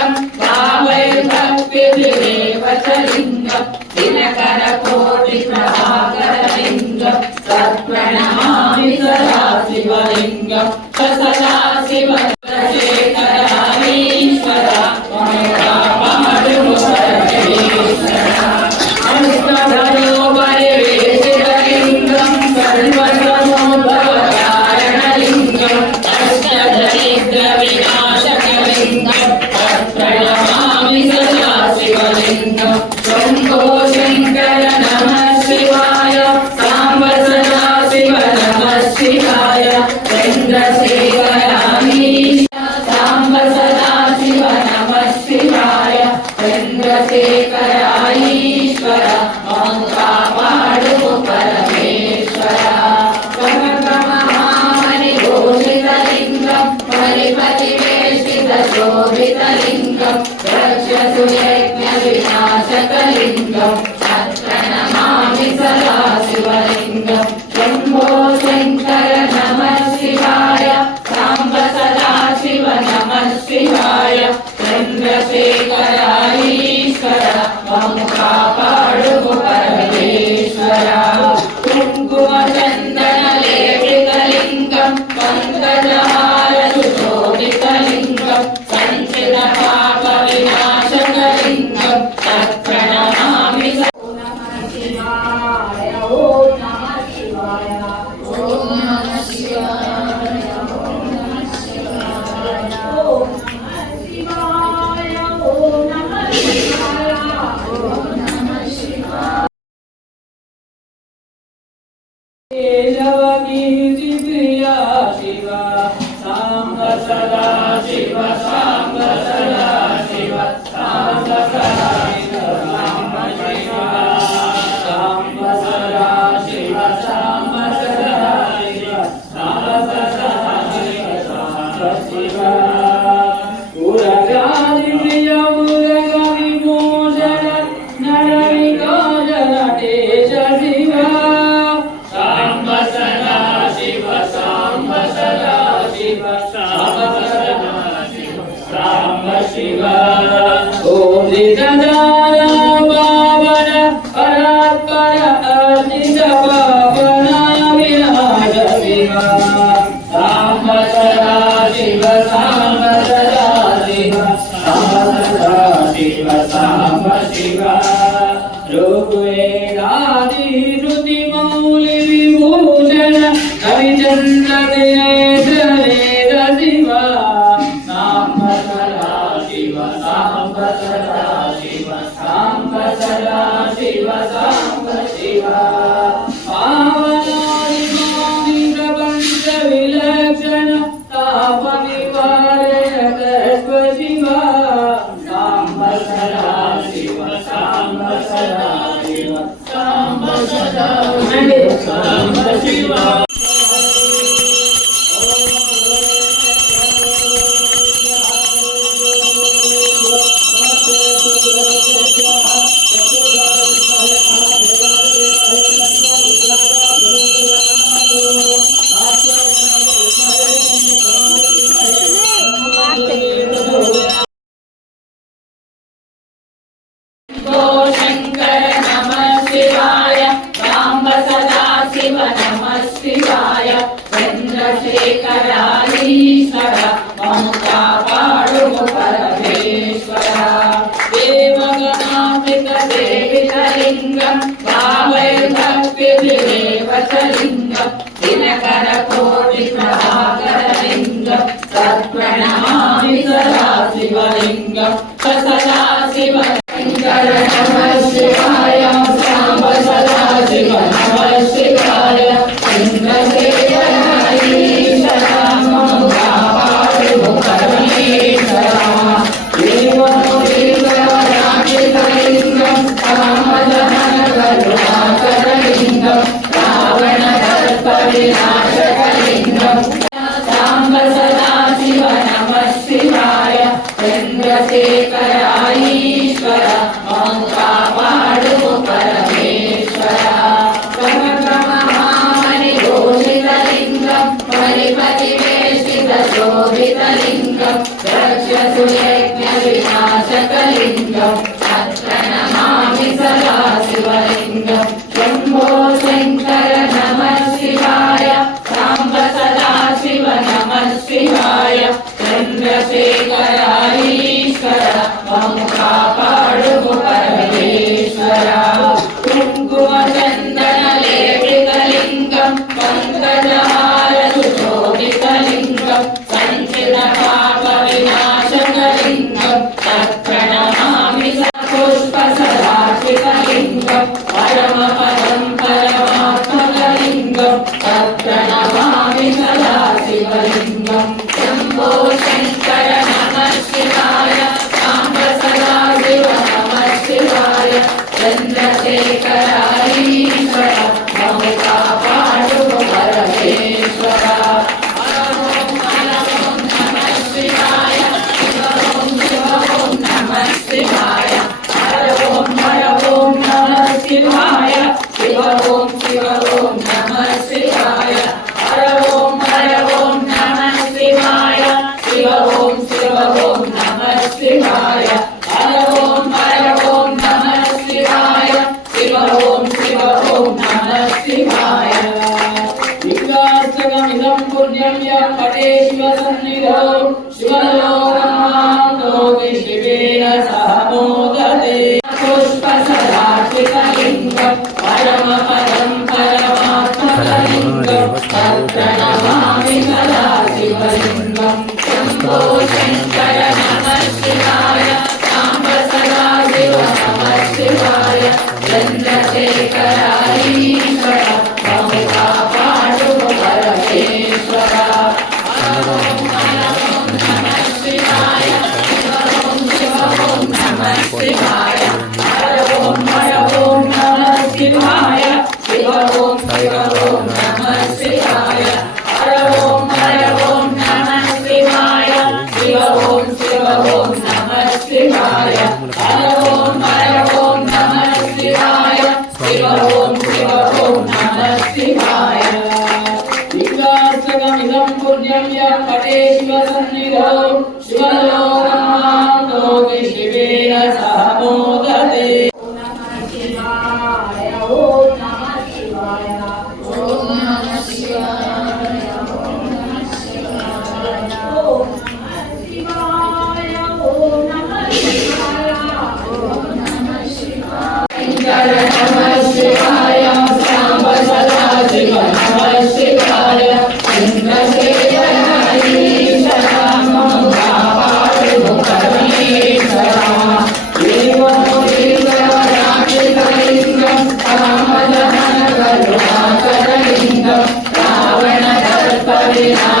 लिङ्गं भावैर्भक्तिर्देव च लिङ्गं दिनकरकोटिप्रभाकरलिङ्गं तत्प्रणमामि सदा शिवलिङ्गं सदा शिवशेखरामीश्वर शम्भो शङ्कर नमः शिवाय साम्ब सदा शिव नमः शिवाय चन्द्रशेखरामीश साम्ब सदा शिव नमः शिवाय चन्द्रशेखराईश्वर मां कापाडु परमेश्वर कनकमहामणिभूषितलिङ्गं परिपतिवेशितशोभितलिङ्गं रक्षतु विनाशकलिङ्गं तत्प्रणमामि सदा शिवलिङ्गं शम्भो शङ्कर नमः शिवाय साम्ब सदा शिव नमः शिवाय चन्द्रशेखराईश्वर मां कापाडु परमेश्वर कुङ्कुमचन्दनलेपितलिङ्गं पङ्कजहारसुशोभितलिङ्गं सञ्चितपापविनाशकलिङ्गं तत्प्रणमामि ॐ नमः शिवाय ॐ नमः शिवाय ॐ नमः शिवाय ॐ नमः शिवाय ॐ नमः शिवाय ॐ नमः शिवाय ॐ नमः शिवाय केशवकीर्ति प्रिया शिव साम्ब सदा शिव साम्ब सदा शिव साम्ब सदा शिव साम्ब शिव साम्ब सदा शिव साम्ब सदा शिव साम्ब सदा शिव साम्ब शिव उरगादि प्रिय उरगादि मोचन नरविकाजन तेज शिव साम्ब सदा शिव साम्ब सदा शिव साम्ब सदा शिव साम्ब शिव ॐ निजदाय पावन परात्पर अर्चित पावनाय विनाश शिव साम्ब सदा शिव साम्ब सदा शिव साम्ब सदा शिव साम्ब शिव ऋग्वेदादि श्रुतिमौलि विभूषण हरिचन्द्र दिनेश शिव साम्ब सदा शिव साम्ब सदा शिव साम्ब सदा शिव साम्ब शिव पावनादि मानि प्रपञ्च विलक्षण ताप निवारक शिव साम्ब सदा शिव साम्ब सदा शिव साम्ब सदा शिव साम्ब शिव शङ्कर नमः शिवाय साम्ब सदा शिव नमः शिवाय चन्द्रशेखराईश्वर मां कापाडु परमेश्वर देवगणात्मिकदेवितलिङ्गं भावैर्भक्तिर्देव च लिङ्गं दिनकरकोटिप्रभाकरलिङ्गं तत्प्रणमामि सदा शिवलिङ्गं सदा शिव शङ्कर नमः शिवाय साम्ब सदा शिव नमः शिवाय चन्द्रशेखराईश्वर मां कापाडु परमेश्वर देवोदितलिङ्गं कामदहनकरुणाकरलिङ्गं रावणदर्पविनाशकलिङ्गं साम्ब सदा शिव नमः शिवाय चन्द्रशेखराईश्वर मां कापाडु परमेश्वर कनकमहामणिभूषितलिङ्गं परिपतिवेशितशोभितलिङ्गं रक्षतु यज्ञविनाशकलिङ्गं शिवलिङ्गं तत्र नमामि सदा शिवलिङ्गं शम्भो शङ्कर नमः शिवाय साम्ब सदा शिव नमः शिवाय चन्द्रशेखर ईश्वर मम कापाडु परमेश्वर कुङ्कुम चन्दन लेपितलिङ्गं पङ्कजहार सुशोभितलिङ्गं सञ्चित पाप विनाशकलिङ्गं तत्र नमामि पुष्प सदाशिवलिङ्गं परमपदं परमात्मकलिङ्गं तत्र नमामि सदा शिवलिङ्गं शम्भो शङ्कर नमः शिवाय साम्ब सदा शिव नमः शिवाय चन्द्रशेखर ईश्वर मम कापाडु परमेश्वर शिवाय हर ओम नमः शिवाय शिव ओम नमः शिवाय हर ओम नमः शिवाय शिव ओम नमः शिवाय हर ओम नमः शिवाय शिव ओम नमः शिवाय विकासगमिदं पुण्यं यः पठे शिवसन्निधौ शिवलोकमाप्नो शिवेन सह मोदते पुष्प सदाशिवलिङ्गं परमपदं परमात्मकलिङ्गं तत्र नमामि सदा शिवलिङ्गं शम्भो शङ्कर नमः शिवाय साम्ब सदा शिव नमः शिवाय चन्द्रशेखर ईश्वर मम कापाडु परमेश्वर शिवाय हर ओम नमः शिवाय शिव ओम नमः शिवाय हर ओम नमः शिवाय शिव ओम नमः शिवाय हर ओम नमः शिवाय शिव ओम नमः शिवाय विकासगमिदं पुण्यं यः पठे शिवसन्निधौ शिवलोकमाप्नो शिवेन सह मोदते ॐ नमः शिवाय ॐ नमः शिवाय ॐ नमः शिवाय ॐ नमः शिवाय ॐ नमः शिवाय ॐ नमः शिवाय नमः शिवाय साम्ब सदा शिव नमः शिवाय चन्द्रशेखर ईश्वर मम कापाडु परमेश्वर देवोलिङ्गं कामदहन करुणाकरलिङ्गं रावणदर्पविनाशकलिङ्गं